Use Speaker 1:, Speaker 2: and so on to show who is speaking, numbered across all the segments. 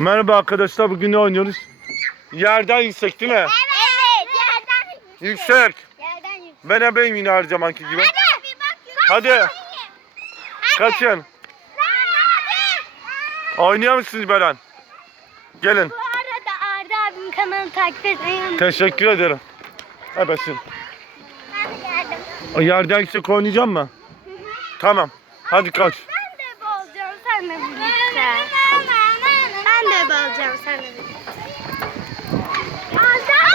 Speaker 1: Merhaba arkadaşlar bugün ne oynuyoruz? Yerden yüksek değil mi?
Speaker 2: Evet. Yerden
Speaker 1: Yüksek.
Speaker 2: Yerden yüksek.
Speaker 1: Ben ebeyim yine her zamanki gibi.
Speaker 2: Hadi.
Speaker 1: Hadi. Kaçın. Oynuyor musunuz Beren? Gelin.
Speaker 2: Bu arada Arda abim kanalını takip etmeyi unutmayın.
Speaker 1: Teşekkür ederim. Ebesin.
Speaker 2: Ben de geldim.
Speaker 1: O Yerden yüksek oynayacak mı? Tamam. Hadi kaç.
Speaker 2: Ben de ebe olacağım seninle birlikte. Ben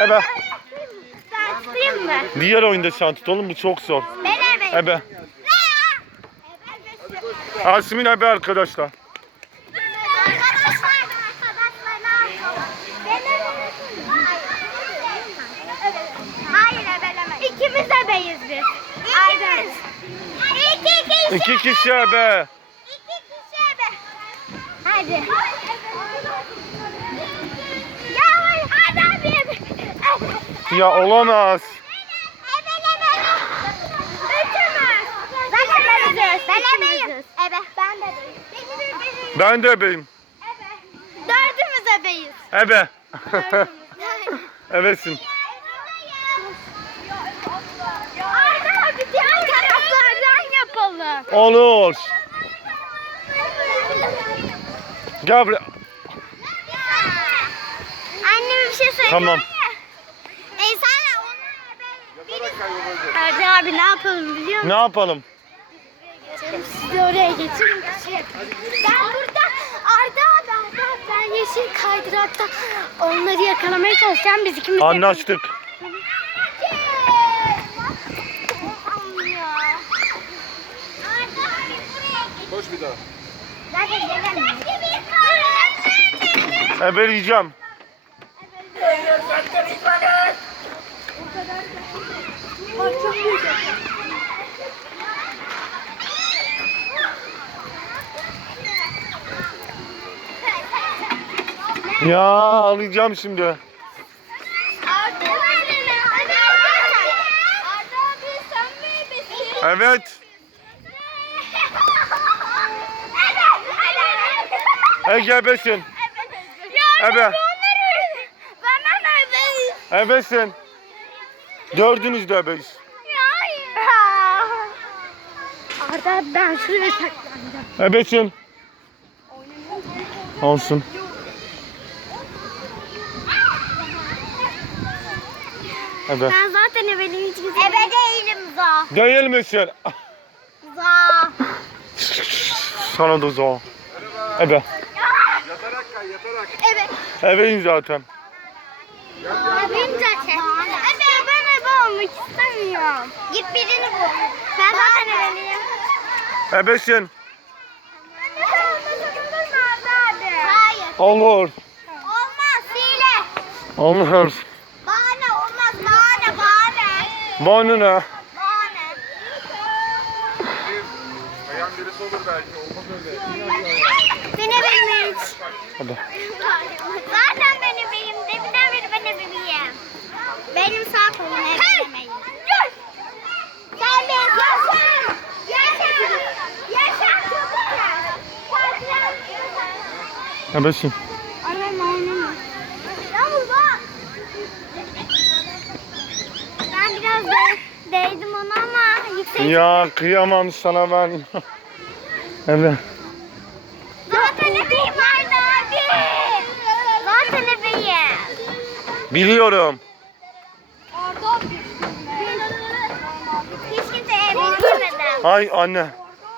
Speaker 2: Ebe. Mı?
Speaker 1: Diğer oyunda sen tut oğlum bu çok zor.
Speaker 2: Ben ebeyim.
Speaker 1: Ebe. Asmin ebe arkadaşlar.
Speaker 2: İkimiz ebeyiz biz. İkimiz. İki kişi.
Speaker 1: İki kişi ebe.
Speaker 2: İki kişi ebe. Hadi. Ya
Speaker 1: olamaz.
Speaker 2: Ben ebeyim. Ebe. Ben de ebeyim.
Speaker 1: Ben de ebeyim.
Speaker 2: Dördümüz ebeyiz.
Speaker 1: Ebe. Ebesin.
Speaker 2: Arda abi diğer taraflardan yapalım.
Speaker 1: Olur. Gel buraya.
Speaker 2: Anneme bir şey söyleyeyim
Speaker 1: Tamam.
Speaker 2: mi? E sen Arda abi ne yapalım biliyor musun?
Speaker 1: Ne yapalım?
Speaker 2: Sizi oraya getirin. Ben burada Arda abi, Arda abi ben yeşil kaydırakta onları yakalamaya çalışacağım. Biz ikimiz
Speaker 1: Anlaştık.
Speaker 3: Koş bir daha.
Speaker 1: Ebeleyeceğim. Ya alacağım şimdi.
Speaker 2: Arda abi sen mi ebesin?
Speaker 1: Evet. Ege ebesin.
Speaker 2: Ya
Speaker 1: Ebe. Ebesin. Dördünüz de.
Speaker 2: Hayır. Arda ben şuraya saklanacağım.
Speaker 1: Ebesin. Olsun. Ebe.
Speaker 2: Ben zaten ebeliyim hiç güzel. Ebe değilim za.
Speaker 1: Değil misin?
Speaker 2: Za.
Speaker 1: Sana da zor. Ebe.
Speaker 3: Yatarak kay yatarak.
Speaker 2: Ebe.
Speaker 1: Ebeyim zaten.
Speaker 2: Ebeyim zaten. Ebe olmak istemiyorum. Git birini bul. Ben zaten ebeliyim.
Speaker 1: Ebesin.
Speaker 2: Hayır.
Speaker 1: Olur.
Speaker 2: Olmaz hile.
Speaker 1: Olur.
Speaker 2: Bahane olmaz bahane bahane.
Speaker 1: Bana ne?
Speaker 2: Bahane.
Speaker 3: Kayan birisi olur belki. Olmaz öyle.
Speaker 2: Ben ebeyim hiç.
Speaker 1: Hadi.
Speaker 2: Zaten ben ebeyim. Deminden beri ben ebeyim. Benim sağ kolum ebeyim. Sen de yaşa. Yaşa. Yaşa.
Speaker 1: Ebesin.
Speaker 2: Oynama oynama. Yağmur bak. Ben biraz de, değdim ona ama yüksek.
Speaker 1: Ya kıyamam sana ben. Evet.
Speaker 2: Zaten ebeyim Arda abi. Zaten ebeyim.
Speaker 1: Biliyorum.
Speaker 2: Hiç kimse ebeyim demedim.
Speaker 1: Hay anne.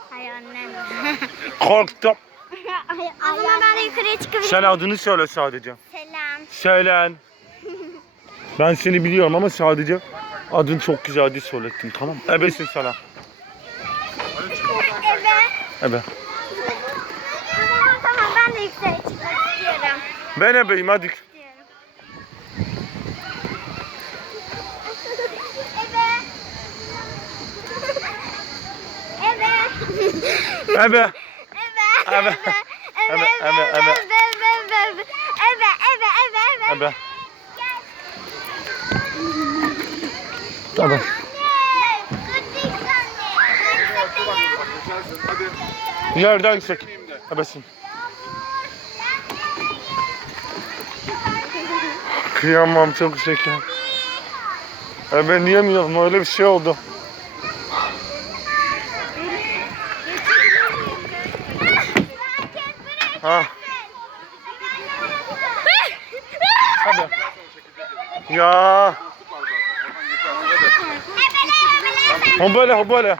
Speaker 2: Hay annem.
Speaker 1: Korktum.
Speaker 2: O zaman ben de yukarıya çıkabilirim.
Speaker 1: Sen adını söyle sadece.
Speaker 2: Selam.
Speaker 1: Selen. Ben seni biliyorum ama sadece adın çok güzel diye söylettin tamam mı? Ebesin sana.
Speaker 2: Ebe.
Speaker 1: Ebe.
Speaker 2: Tamam tamam ben de yukarı çıkmak istiyorum.
Speaker 1: Ben ebeyim hadi.
Speaker 2: Ebe. Ebe.
Speaker 1: Ebe.
Speaker 2: Ebe.
Speaker 1: Ebe. Ebe, ebe, ebe.
Speaker 2: Ebe. Ebe. Ebe. Ebe. Ebe.
Speaker 3: Koşarsın hadi.
Speaker 1: Yerden yüksek. Ebesin. Kıyamam çok şeker. E ben yiyemiyorum öyle bir şey oldu. Ha. Hadi. Ya. O böyle o böyle.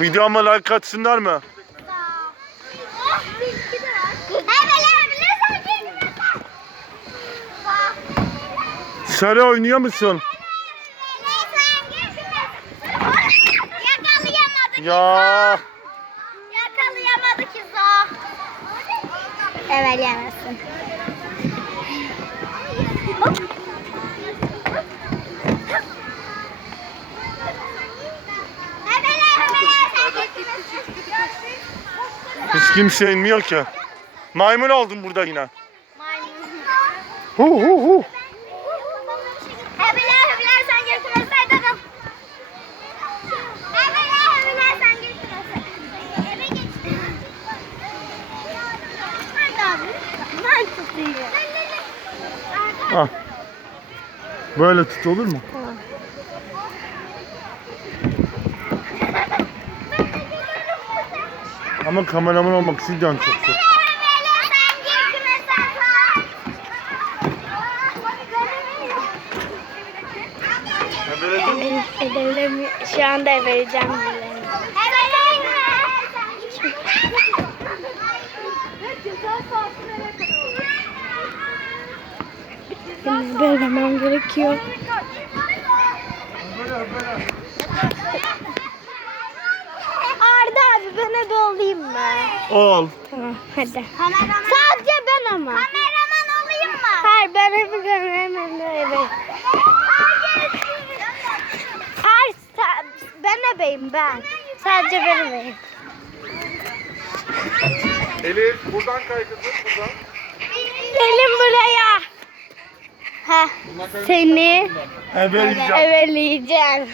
Speaker 1: Videoma like atsınlar mı? Sarı oynuyor musun?
Speaker 4: Yakalayamadık.
Speaker 1: Ya.
Speaker 4: Yakalayamadık İzo. Evet yemezsin.
Speaker 1: Hiç kimse inmiyor ki. Maymun oldum burada yine. Hu hu hu. Ah. Böyle tut olur mu? Ama kameraman olmak istiyorsan çok zor.
Speaker 4: Şu anda vereceğim Benim vermem gerekiyor. Arda abi ben ebe olayım mı?
Speaker 1: Ol.
Speaker 4: Tamam hadi. Kameraman. Sadece ben ama. Kameraman olayım mı? Hayır ben evi görmem ebe. Hayır ben ebeyim ben. Sadece ben ebeyim.
Speaker 3: Elif buradan kay kızım buradan.
Speaker 4: Gelin buraya. Seni
Speaker 1: Ebeleyeceğim.
Speaker 4: eveleyeceğim.